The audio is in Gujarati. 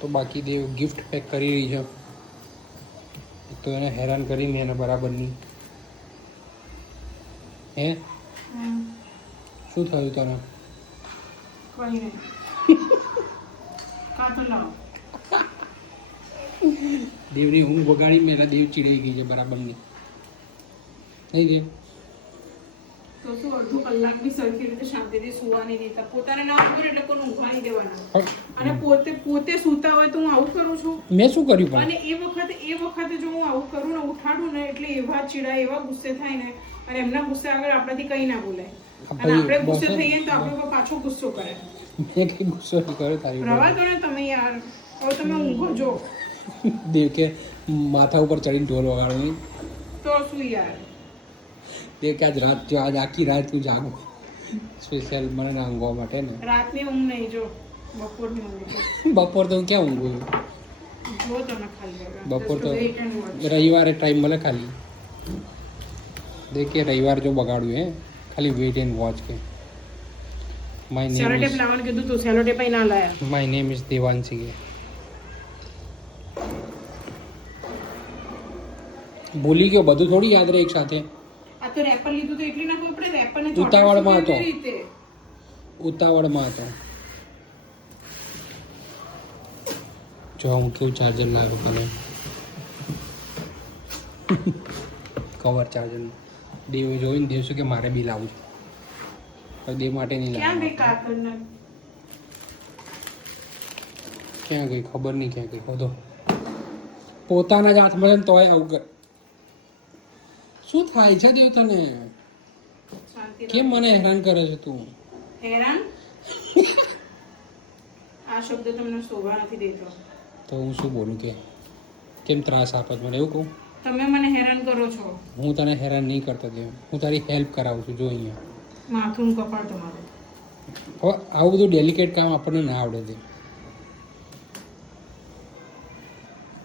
તો બાકી દેવ ગિફ્ટ પેક કરી રહી છે. તો એને હેરાન કરી મેં એને બરાબરની. હે શું થયું તને? કોઈ નહીં. કાંટો લાવો. દેવની ઊંઘ બગાડી મેં દેવ ચીડાઈ ગઈ છે બરાબરની. નહીં દેવ તો શું અડધો કલાક બી સરખી રીતે શાંતિથી સુવાની નહીં. પોતાને ના ખબર એટલે કોઈ ઊંઘવા નહીં દેવાના. અને પોતે સૂતા હોય તો હું આવું કરું છું. મેં શું કર્યું પણ? અને એ વખતે જો હું આવું કરું ને ઉઠાડું ને એટલે એવા ચીડાય એવા ગુસ્સે થાય ને અને એમના ગુસ્સે આગળ આપણાથી કઈ ના બોલાય. અને આપણે ગુસ્સે થઈએ તો આપણે ઉપર પાછો ગુસ્સો કરે. મેં કઈ ગુસ્સો નહીં કર્યો તારી રવા દો ને તમે યાર. હવે તમે ઊંઘો જો. દેવ કે માથા ઉપર ચડીને ઢોલ વગાડવાની. તો શું યાર. દેવ કે આજ આખી રાત તું જાગું સ્પેશિયલ મને ના ઊંઘવા માટે ને. રાતની ઊંઘ નહીં જો બપોરની ઊંઘ. બપોર તો હું ક્યાં ઊંઘું? જો તમે ખાલી બપોર તો રવિવારે ટાઈમ મળે ખાલી. દેખ કે રવિવાર જો બગાડ્યું હે ખાલી વેઇટ એન્ડ વોચ કે સેલો ટેપ લાવવાનું કીધું તું સેલો ટેપ ના લાયા. માય નેમ ઇઝ દેવાંશી કે ભૂલી ગયો બધું થોડી યાદ રહે એક સાથે. આ તો રેપર લીધું તો એટલી ના ખબર પડે. રેપર ને ઉતાવળમાં હતો. રીતે ઉતાવળમાં હતો. જો હું કેવું ચાર્જર લાવ્યો કરે કવર ચાર્જર. દેવ જોઈને દેવ શું કે મારે બી લાવું છે. દેવ માટે નહીં ક્યાં લાવું. ગઈ કાકરના? ક્યાં ગઈ ખબર નહીં ક્યાં ગઈ. બધો પોતાના જ હાથમાં છે ને તોય આવું કર. શું થાય છે દેવ તને? શાંતિ કેમ મને હેરાન કરે છે તું? હેરાન આ શબ્દ તમને શોભા નથી દેતો. તો હું શું બોલું કે કેમ ત્રાસ આપત મને એવું કહું? તમે મને હેરાન કરો છો. હું તને હેરાન નહીં કરતો દેવ. હું તારી હેલ્પ કરાવું છું. જો અહીંયા માથું કપાળ તમારું. હવે આવું બધું ડેલિકેટ કામ આપણને ના આવડે દે.